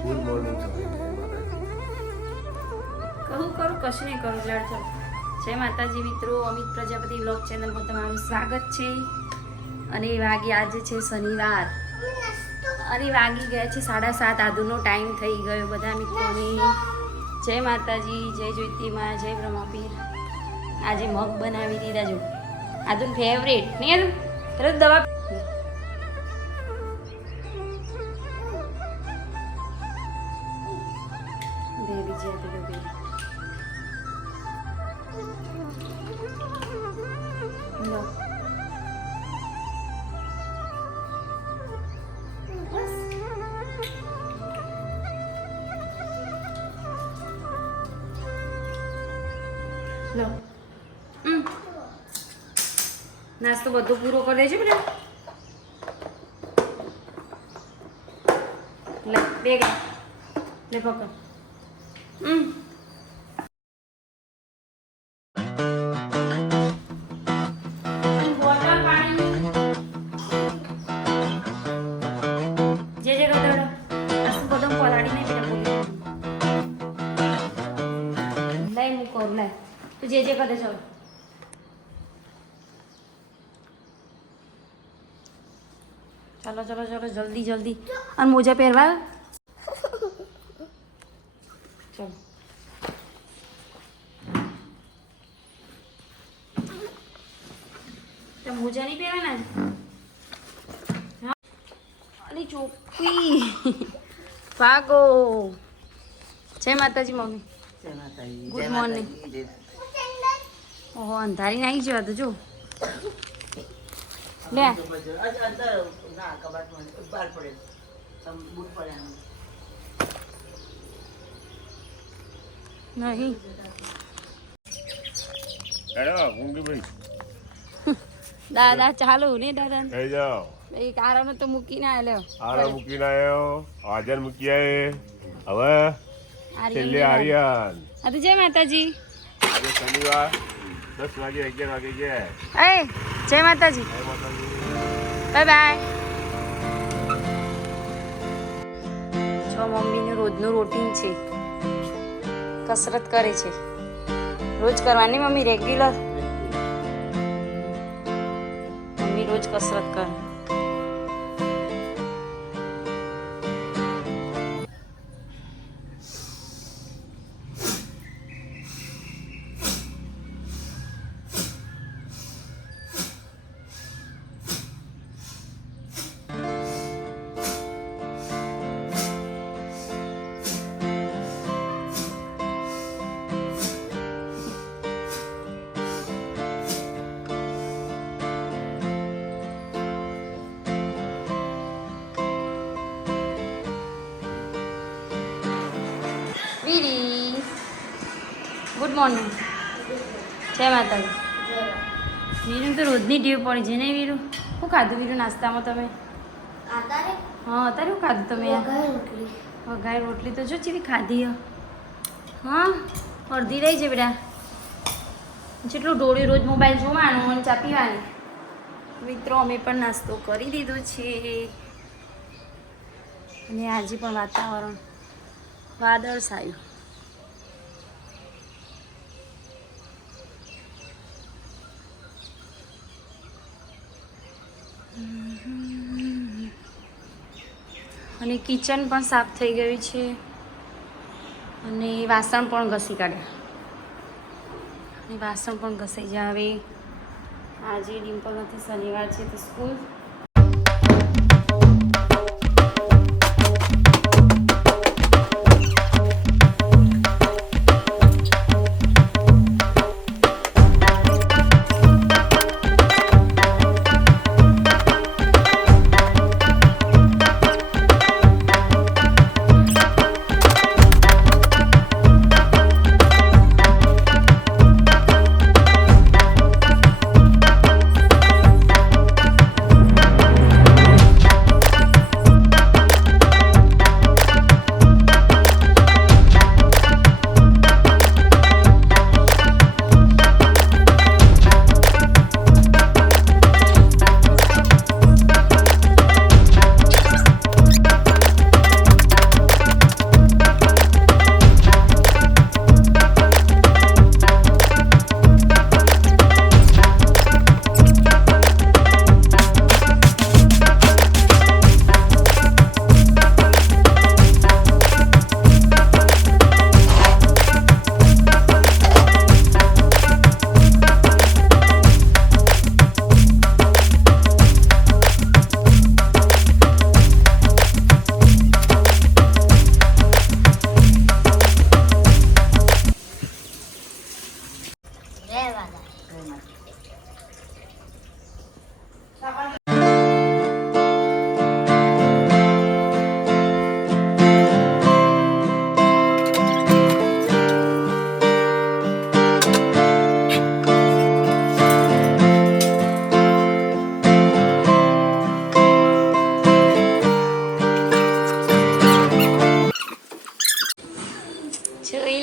Good morning કહું, કરું, કશું નહીં કરું લડ જય માતાજી મિત્રો, અમિત પ્રજાપતિ બ્લોગ ચેનલમાં તમારું સ્વાગત છે. અને વાગી આજે છે શનિવાર. અને વાગી ગયા છે સાડા સાત આદુનો ટાઈમ થઈ ગયો બધા મિત્રોને. જય માતાજી, જય જ્યોતિમાં, જય બ્રહ્માપીર. આજે મગ બનાવી દીધા જો. આદુન ફેવરેટ નહીં તરત દવા લો. નાસ્તો બધો પૂરો કરી દેજો બેટા લે બે ગયા લે પકડ. હમ. જલ્દી જલ્દી. અને મોજા પહેરવા. ચલો. તો મોજા નહીં પહેરવાના? અરે ચોખ્ખી ભાગો. જય માતાજી મમ્મી. જય માતાજી. માતાજી, જય- ઓહો અંધારી નાખી જવા તો જો. લે. તો પછી અજ- અંદર ના કબાટમાં બહાર પડે તમ બૂટ પડે આમ. નહીં. હેલો ગુંગીભાઈ દાદા ચાલુ ને દાદા. થઈ જાઓ. એ કારણો તો મૂકીને આલ્યો આરા મૂકીને આવ્યો હાજર મૂકી આયે. હવે છેલ્લે આર્યન. આ તો જય માતાજી. આજે શનિવાર દસ વાગે અગિયાર વાગે ગયા. એ જય માતાજી જય માતાજી. બાય બાય જો મમ્મીનું રોજનું રૂટીન છે કસરત કરે છે. રોજ કરવાની મમ્મી રેગ્યુલર મમ્મી રોજ કસરત કરે. ગુડ મોર્નિંગ જય માતાજી. વીરુ તો રોજની ટેવ પડી છે નહીં વીરું? શું ખાધું વીરુ? નાસ્તામાં તમે? હા અત્યારે શું ખાધું તમે? વઘાઈ રોટલી. તો જો ચીવી ખાધી હે. હા અડધી રહી છે બેટા. જેટલું ડોળી રોજ મોબાઈલ જોવાનું અને ચા પીવાની. મિત્રો અમે પણ નાસ્તો કરી દીધો છે. અને આજે પણ વાતાવરણ વાદળ સાયું અને કિચન પણ સાફ થઈ ગયું છે. અને વાસણ પણ ઘસી કાઢ્યા. અને વાસણ પણ ઘસાઈ જાય આજે ડિમ્પલ નથી, શનિવાર છે તો સ્કૂલ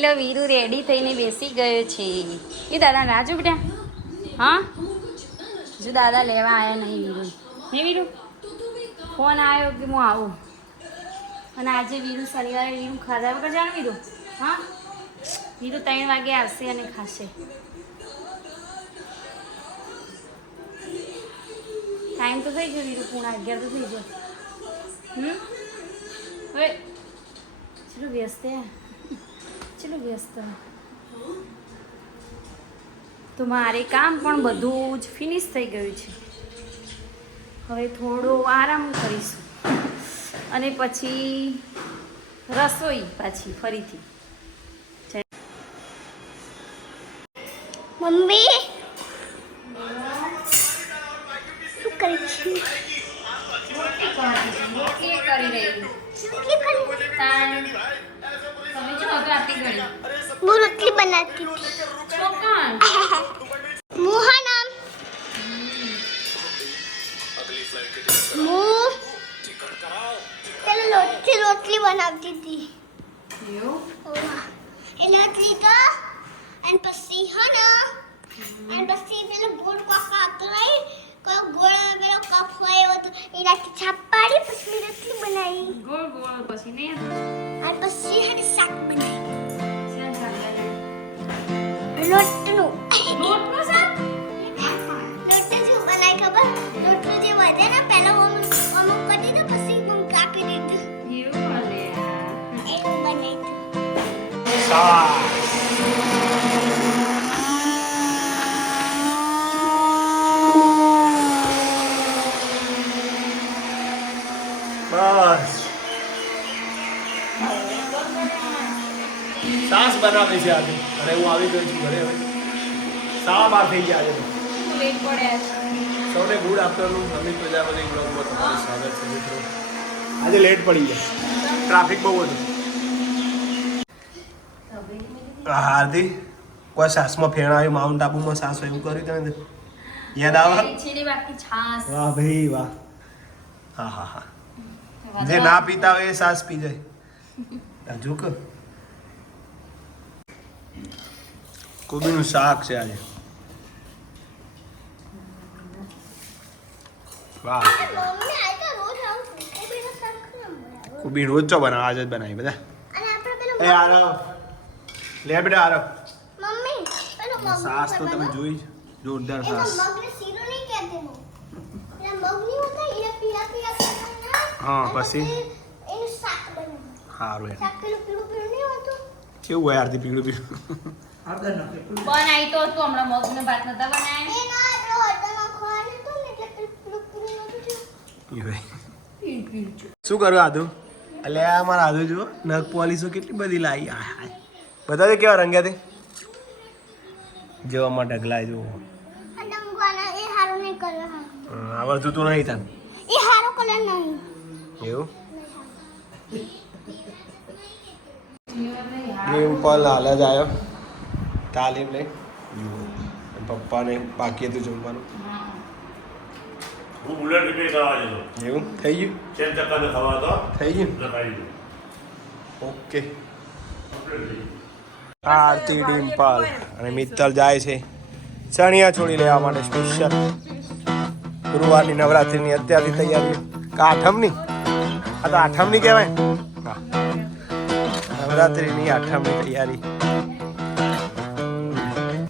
લો વીરુ રેડી થઈને બેસી ગયો છે. એ દાદા રાજુ બેટા. હા? જો દાદા લેવા આવ્યા નહીં વીરુ. નહીં વીરુ? ફોન આવ્યો કે હું આવું? અને આજે વીરુ શનિવારે વીરુ ખાધા વગર જાણ વીરુ? હા? વીરુ ત્રણ વાગે આવશે અને ખાશે. ટાઈમ તો થઈ ગયો વીરુ, પૂણા અગિયાર તો થઈ ગયો. હમ? હવે, ચલો વ્યસ્ત હે વ્યસ્ત? તો કામ પણ બધું જ ફિનિશ થઈ ગયું છે. હવે થોડો આરામ કરીશું. અને પછી રસોઈ પાછી ફરીથી. મમ્મી! થઈ ગયા આજે તો લેટ પડ્યા છે. સૌને ગુડ આફ્ટરનૂન અમિત પ્રજાપતિ બ્લોગમાં તમારું સ્વાગત છે મિત્રો. આજે લેટ પડી ગયા ટ્રાફિક બહુ હતું. હાર્દિક કોઈ સાસમાં ફેણ આવ્યું માઉન્ટ આબુમાં સાસ એવું કર્યું તમે યાદ આવે? છેલ્લી બાકી છાસ. વાહ ભાઈ વાહ. હા હા હા. જે ના પીતા હોય એ સાસ પી જાય. હજુ કે કોબીનું શાક છે આજે. વાહ? કોબી રોજ ચો બનાવ? આજે જ બનાવી બધા. અને આપણે પેલું એ આરવ. લે બેટા આરવ. મમ્મી પેલું સાસ તો તમે જોઈ જોરદાર સાસ. હું. પેલા મગ નહીં હોતા એને પીળા પીળા કરવાના હા, પછી? એનું શાક બનાવવાનું. સારું એમ. કેવું હોય આરતી પીળું પીળું? બનાવી તો હતું હમણાં મગને ભાત નતા બનાવ્યા એ ના પેલો હળદર નાખવાનું હતું ને એટલે પેલું પીળું પીળું નહોતું થયું. એ ભાઈ શું કરું આધુ એટલે આ મારા આધુ જુઓ નખ પોલીસો કેટલી બધી લાવી આ હાય. બધા કેવા રંગ્યા તે? જેવામાં ઢગલા જુઓ. આવડતું તું નહીં તને એ હારો કલર નહીં. એવું? ડિમ્પલ હાલ જ આવ્યો તાલીમ લઈ. જુઓ. પપ્પાને બાકી હતું જમવાનું. હું બુલેટ રિપેર કરવા જતો એવું થઈ ગયું ચેન ચક્કાને ખવા તો થઈ ગયું ઓકે. આરતી ડિમ્પલ અને મિત્તલ જાય છે ચણિયા છોડી લેવા માટે સ્પેશિયલ ગુરુવારની નવરાત્રિની અત્યારથી તૈયારી કે આઠમની આ તો આઠમની કહેવાય નવરાત્રિની આઠમની તૈયારી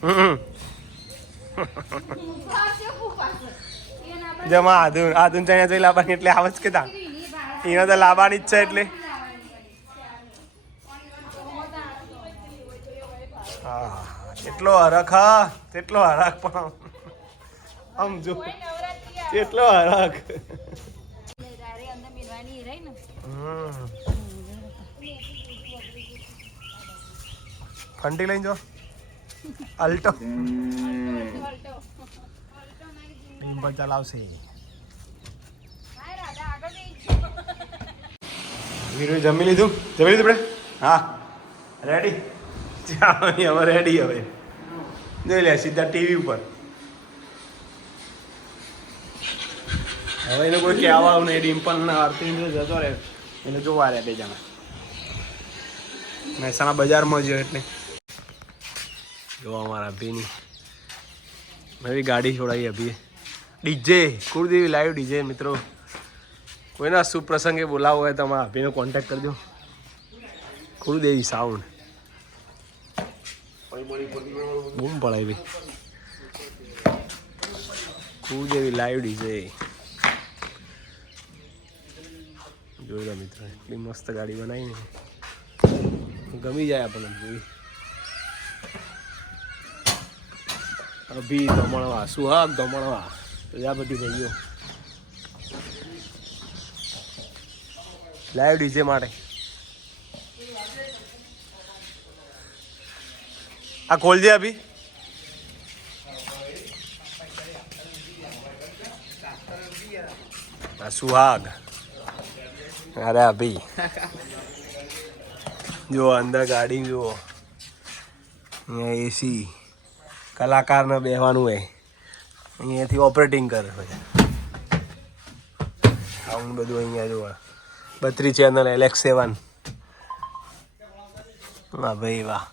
હમ. જમા આધુન આધુન ચણિયા ચોળી લાવવાની એટલે આવે જ કે તા એને તો લાવવાની જ છે એટલે. કેટલો હરખ, હા કેટલો હરખ પણ આમ. જો કેટલો હરખ. ફંટી લઈ જો. અલ્ટો. ડિમ્પલ ચલાવશે. વીરુ, જમી લીધું? જમી લીધું હા. રેડી ચાલો હવે રેડી હવે. જોઈ લે, સીધા ટીવી ઉપર. હવે એને કોઈ કહેવા આવું નહીં, ડિમ્પલ ના આરતી જતો રહે. એને જોવા રહ્યા બે જણા મહેસાણા બજારમાં જ એટલે. જો અમારા અભિની. નવી ગાડી છોડાવી અભી ડીજે, કુળદેવી લાઈવ ડીજે, મિત્રો. કોઈના શુભ પ્રસંગે બોલાવો હોય તમારા અભિનો કોન્ટેક્ટ કરજો કુળદેવી સાઉન્ડ બૂમ પડાવી. ભાઈ કુળદેવી લાઈવ ડીજે. જોઈ લો મિત્રો, એટલી મસ્ત ગાડી બનાવી ને ગમી જાય આપણને જોઈ. અભી ધમણવા, સુહાગ દમણવા થઈ ગયો. લાઈવ ડીજે માટે. આ ખોલજે અભી. આ સુહાગ. અરે અભી જો અંદર ગાડી જુઓ એસી કલાકારને બેહવાનું હોય. અહીંયાથી ઓપરેટિંગ કરે છે. સાઉન્ડ બધું અહીંયા જોવા. બત્રી ચેનલ એલેક્સ સેવન વાહ ભાઈ વાહ.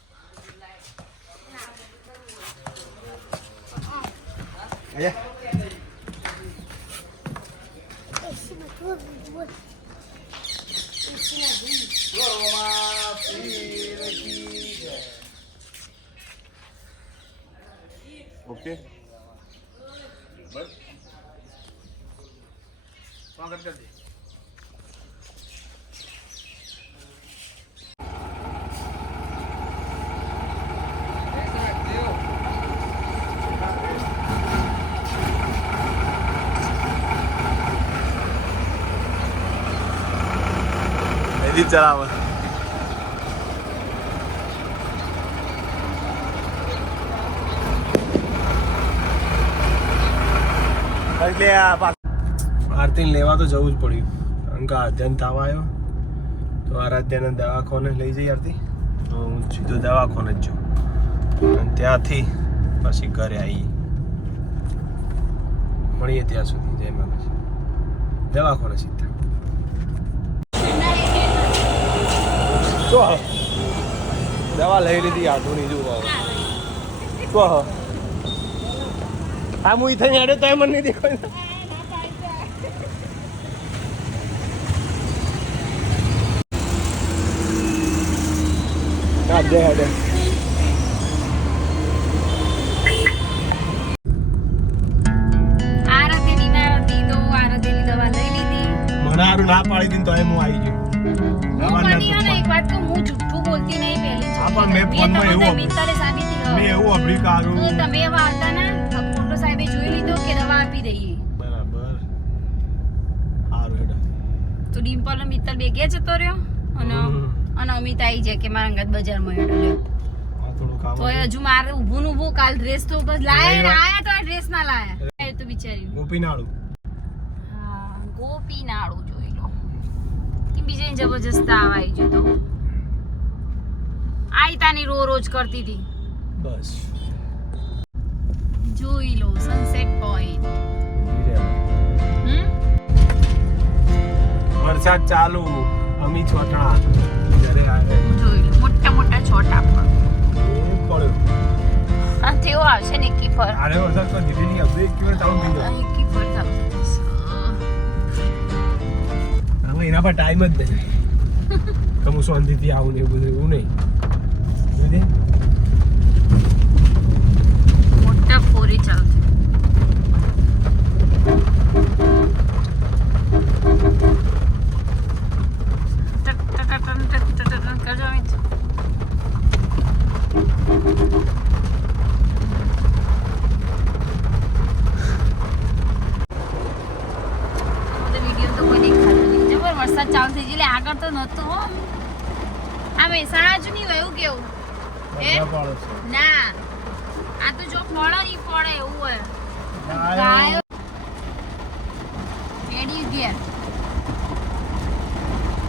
ઓકે ચલાવે એટલે આ પા- આરતીને લેવા તો જવું જ પડ્યું. કારણ કે આધ્યાન આવ્યો. તો આરાધ્યાને દવાખાને લઈ જઈ આરતી. તો હું સીધો દવાખાને જ છું અને ત્યાંથી પછી ઘરે આવી મળીએ ત્યાં સુધી. જય માતાજી. દવાખાને સીધા. તો દવા લઈ લીધી આધુની જુઓ તો આ હું થઈ આડે તો એમ નહીં દેખાય હાડે હાડે આરતીની મારતી તો આરતીની દવા લઈ લીધી મને હારું ના પાડી દીધી તો એમ હું આવી ગયો હું દવા પણ ઈવન નતું એક વાત કહું, હું જુઠ્ઠું બોલતી નહીં પહેલી જ. હા, પણ મેં ફોનમાં તમને એવું- મિત્તલે સાબિતી કરો. મેં એવું અભરી તો કારું તમે એવા હતા ને તો ફોટો સાહેબે જોઈ લીધો કે દવા આપી દઈએ? બરાબર. હારું હેડો. તો ડિમ્પલ મિત્તલ બેગે જતો રહ્યો અને. અને અમિત આવી જાય કે મારા અંગત બજારમાં હેડો લ્યો. તો હજુ મારે ઊભું ને ઊભું કાલ ડ્રેસ તો બસ લાયા ને આયા તો આ ડ્રેસ ના લાયા. એ તો બિચારી ગોપીનાળું હા ગોપીનાળું જોઈ લો. કે બીજે જબરજસ્ત તાવ આવી તો? આઈ તાની રો રોજ કરતી હતી. બસ. જોઈ લો સનસેટ પોઈન્ટ વરસાદ ચાલુ. અમી છોટણા ઘરે આવે. મોટા મોટા છોટા પણ આ તેઓ આવશે ને કીપર આરે વરસાદ તો ધીરે અબે તાવ પી ગયો. હવે એના પર ટાઈમ જ નહીં. કે હું શાંતિથી આવું ને એવું બધું એવું નહીં જોઈ દે. મોટા ફોરી ચાલશે ટક ટક ટક ટક ટક ટક ટક કરજો અમિત. બધો વીડિયો તો કોઈ દેખાતો નહીં જબર વરસાદ ચાલુ થઈ ગયો એટલે આગળ તો નહોતો હો આ મહેસાણા જ નહીં હોય એવું કેવું એ બધા પાડો છે. ના આ તો જો ફળો નહીં પડે એવું હોય ગાયો. ગાયો રેડી ઘેર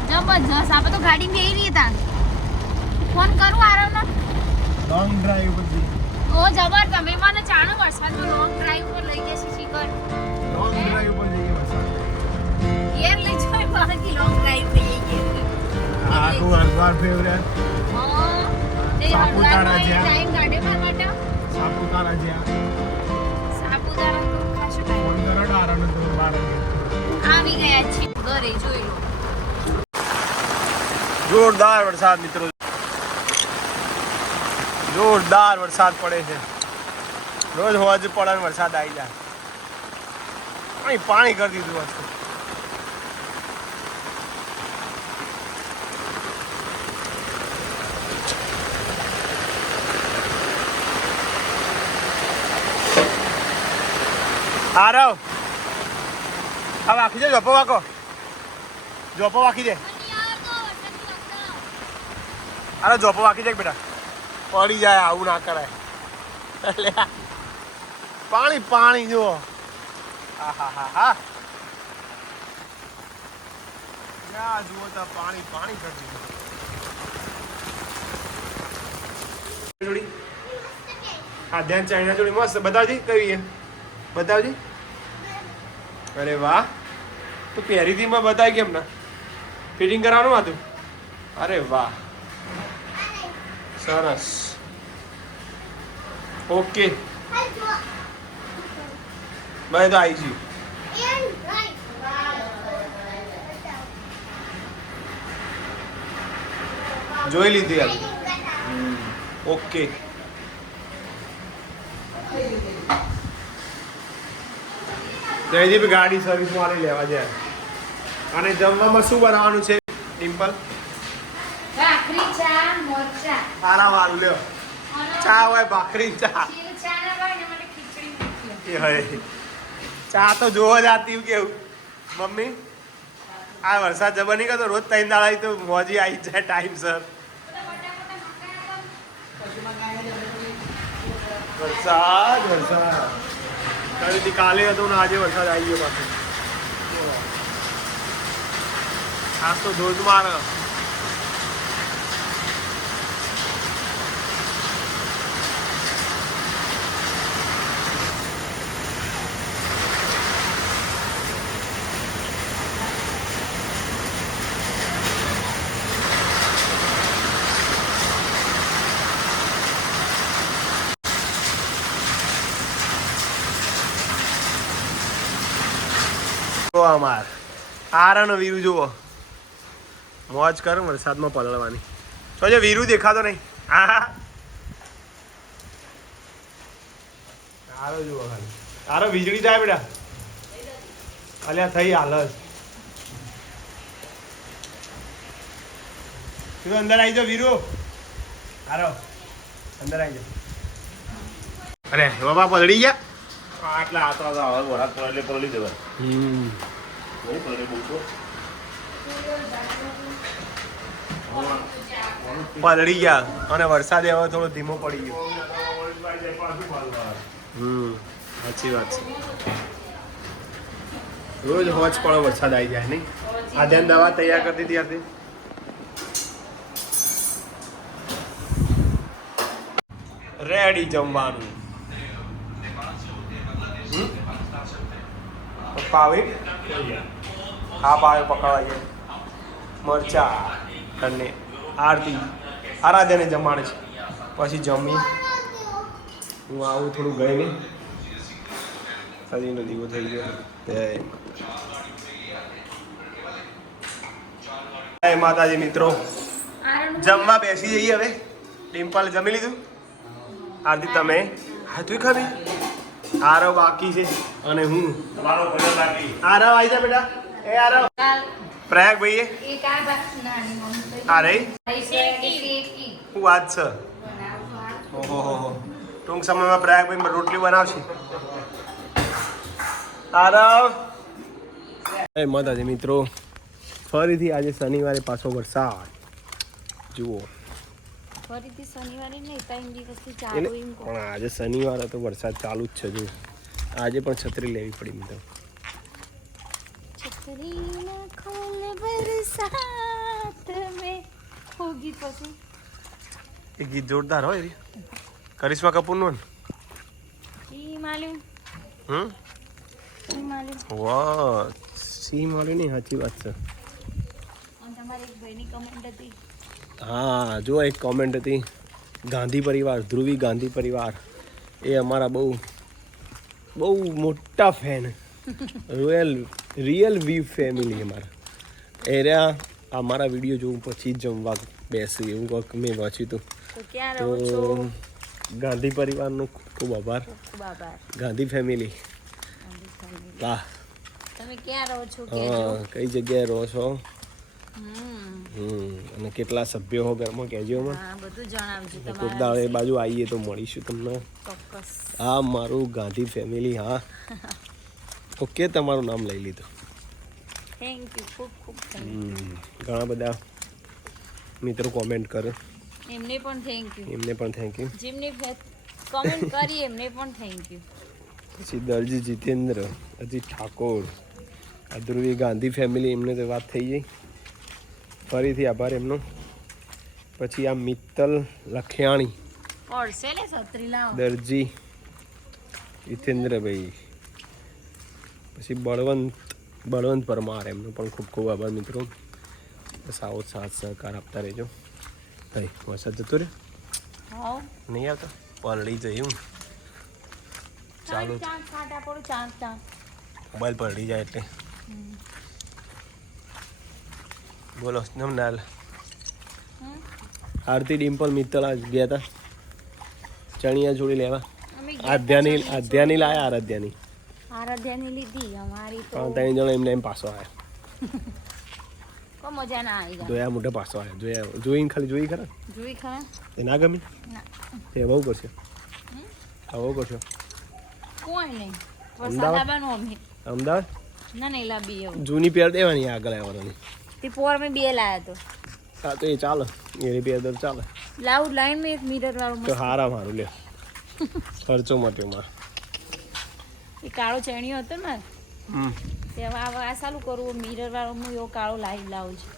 જબરજસ્ત આપણે તો ગાડી બેહી રહી હતા ફોન કરું આરવને લોંગ ડ્રાઈવ પછી ઓ જબર તમે મને જાણો વરસાદમાં લોંગ ડ્રાઈવ પર લઈ જશે શિખર. લોંગ ડ્રાઈવ પર જઈએ વરસાદ યાર લઈ જાય બાકી લોંગ ડ્રાઈવ પર જઈએ તો હરદ્વાર ફેવરેટ હા. તે સાપુતારા ટાઈમ કાઢે મારા માટે. સાપુતારા જ્યાં. સાપુતારા તો ખાસું ટાઈમ. ફોન કરો તો બાર આવી ગયા છે. ઘરે જોઈ લો. જોરદાર વરસાદ મિત્રો. જોરદાર વરસાદ પડે છે. રોજ હોજ પડે વરસાદ આવી જાય. અહીં પાણી કરી દીધું હતું આરવ હવે આખી જાય જોપો વાકો જોપો વાકી જાય અરે જોપો વાકી જાય બેટા. પડી જાય, આવું ના કરાય. એટલે પાણી પાણી જુઓ. આહાહાહા. જુઓ ત્યાં પાણી પાણી કરી હા ધ્યાન ચાઇના જોડી મસ્ત. બતાવજી છે? બતાવજી. અરે વાહ. તું પહેરી થી બતાવી કેમ ના? ફિટિંગ કરવાનું હતું? અરે વાહ. સરસ. ઓકે. ભાઈ તો આવી ગયું જોઈ લીધી યાર ઓકે. જયદીપ ગાડી સર્વિસ મારી લેવા જાય. અને જમવામાં શું બનાવવાનું છે? ડિમ્પલ ભાખરી ચા મરચા. સારા વાલ લ્યો. ચા હોય ભાખરી ચા. એ હોય. ચા તો જોવા જ આતી કેવું. મમ્મી, આ વરસાદ જબર નહીં કરતો? રોજ ત્રણ દાડા તો મોજી આવી જાય ટાઈમસર વરસાદ વરસાદ. કાલે કાલે હતો ને આજે વરસાદ આવી ગયો પાછો. આજ તો ધોધમાર. જો અમાર આરણ વીરુ જુઓ. મોજ કર વરસાદમાં પલળવાની. જોજે વીરુ દેખાતો નહીં. આ તારો જુઓ ખાલી. તારો વીજળી જાય બેટા. અલ્યા થઈ હાલત તું અંદર આવી જાઓ વીરુ. હારો અંદર આવી જાઓ. અરે બાબા પલળી ગયા? આટલા તો હવે વરાત પડે એટલે પલળી દેવાય હમ. બહુ ગયા અને વરસાદ હવે થોડો ધીમો પડી ગયો. હમ સાચી વાત છે રોજ હોજ પડો વરસાદ આવી જાય નહીં આ ધ્યાન દવા તૈયાર કરતી આપે રેડી જમવાનું હમ? પપ્પા આવે હા, પાવે પકડવા છે મરચા અને આરતી. આરાધ્યાને જમાડે છે. પછી જમી. હું આવું થોડું ગઈ નહીં. સજીનો દીવો થઈ ગયો. જય. માતાજી મિત્રો. જમવા બેસી જઈએ હવે. ડિમ્પલ જમી લીધું? આરતી, તમે? હા, તું ખાધી આરવ બાકી છે અને હું. તમારો ભજન બાકી. આરવ આવી જા બેટા. એ આરવ. પ્રયાગ ભાઈએ. એ કા બાકી નાની મમ્મી આ હું વાત છે. ઓહો હો હો. ટૂંક સમયમાં પ્રયાગભાઈ રોટલી બનાવશે. આરવ. એ માતાજી મિત્રો. ફરીથી આજે શનિવારે પાછો વરસાદ. જુઓ. ફરીથી શનિવારે નહીં ત્રણ દિવસથી ચાલુ પણ આજે શનિવાર હતો વરસાદ ચાલુ જ છે જો. આજે પણ છત્રી લેવી પડી મિત્રો તો છત્રીના ખોલ બરસાત મેં. હોગી પછી એ ગીત જોરદાર હોય કરિશ્મા કપૂરનું ને? ઈ માલ્યું. હમ? ઈ માલ્યું. વાહ. સી મારી નહીં સાચી વાત છે. તમારી એક ભાઈની કમેન્ટ હતી હા જો એક કોમેન્ટ હતી ગાંધી પરિવાર ધ્રુવી ગાંધી પરિવાર. એ અમારા બહુ બહુ મોટા fan royal real V family અમારા. એ રહ્યા અમારા વીડિયો જોઉં પછી જ જમવા બેસી એવું કંઈક મેં વાંચ્યું હતું. તો ગાંધી પરિવારનો ખૂબ ખૂબ આભાર. ખૂબ ખૂબ આભાર. ગાંધી ફેમિલી વાહ તમે ક્યાં રહો છો? હા કઈ જગ્યાએ રહો છો? હમ અને કેટલા સભ્યો હો ઘરમાં કહેજો માં બધું જણાવજો કોક દાડે એ બાજુ આવીએ તો મળીશું તમને. ચોક્કસ. આ મારું ગાંધી ફેમિલી હા. ઓકે તમારું નામ લઈ લીધું. થેન્ક યુ ખૂબ ખૂબ ઘણા બધા મિત્રો કોમેન્ટ કરે. એમને પણ થેન્ક યુ એમને પણ થેન્ક યુ જેમને કોમેન્ટ કરી એમને પણ થેન્ક યુ પછી દરજી જીતેન્દ્ર અજીત ઠાકોર અધ્રુવી ગાંધી ફેમિલી એમને તો વાત થઈ ગઈ. ફરીથી આભાર એમનો. પછી આ મિત્તલ લખિયાણી. દરજી. જીતેન્દ્રભાઈ પછી બળવંત બળવંત પરમાર એમનો પણ ખૂબ ખૂબ આભાર મિત્રો. બસ આવો સાથ સહકાર આપતા રહેજો. ભાઈ વરસાદ જતો રહે નહીં આવતો? પલળી જાય એવું ચાલુ. મોબાઈલ પલળી જાય એટલે. બોલો નમનાલ? આરતી ડિમ્પલ મિત્તલ આજ ગયા હતા ચણિયા જોડી લેવા. આધ્યાની આધ્યાની લાયા આરાધ્યાની? આરાધ્યાની લીધી અમારી તો ત્રણ જણા એમને એમ પાછો આવ્યા મજા ના આવી જોયા. મોટા પાછો આવ્યા જોયા જોઈને ખાલી જોઈ ખરા? જોઈ ખરા? એ ના ગમી? એ બહુ કરશે. આવો કરશો. કોઈ નહીં. અમદાવાદ? અમદાવાદ? ના નહીં લાવી જૂની પેર દેવાની આગળ આવવાની. તે પોર મેં બે લાયા તો. હા તો એ ચાલે. એની બે તો ચાલે. લાઉડ લાઈન મેં એક મિરર વાળું તો હારા મારું લે. ખર્ચો મટ્યો માં એ કાળો ચણિયો હતો ને હમ. તે હવે આ સાલું કરવું મિરર વાળો હું એવો કાળો લાઈન લાવું છું.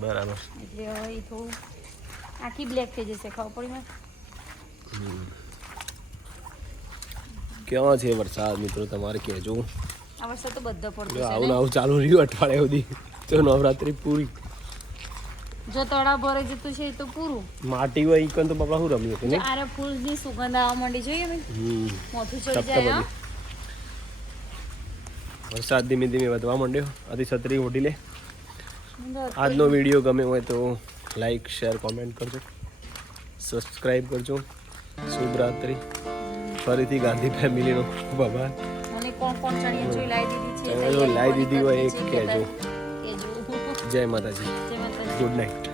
બરાબર. એટલે હવે એ થોડું આખી બ્લેક થઈ જશે ખબર પડી મને? કેવા છે વરસાદ મિત્રો? તમારે કહેજો. આ વરસાદ તો બધો પડતો છે આવું આવું ચાલુ રહ્યું અઠવાડિયા સુધી. તો નવરાત્રી પૂરી. જો તળા ભરે જતું છે તો પૂરું. માટી હોય ઈકન તો બાપા હું રમ્યું જો નહીં? આરે ફૂલની સુગંધ આવવા માંડી જોઈએ હમ. મોથું ચડી જાય વરસાદ ધીમે ધીમે વધવા માંડ્યો. આથી છત્રી ઓઢી લે. આજનો વીડિયો ગમે હોય તો લાઈક શેર કોમેન્ટ કરજો. સબસ્ક્રાઈબ કરજો. શુભ રાત્રિ ફરીથી ગાંધી ફેમિલીનો ખૂબ આભાર. લાવી દીધી છે ચણિયા દીધી હોય એ કહેજો. જય માતાજી. Good night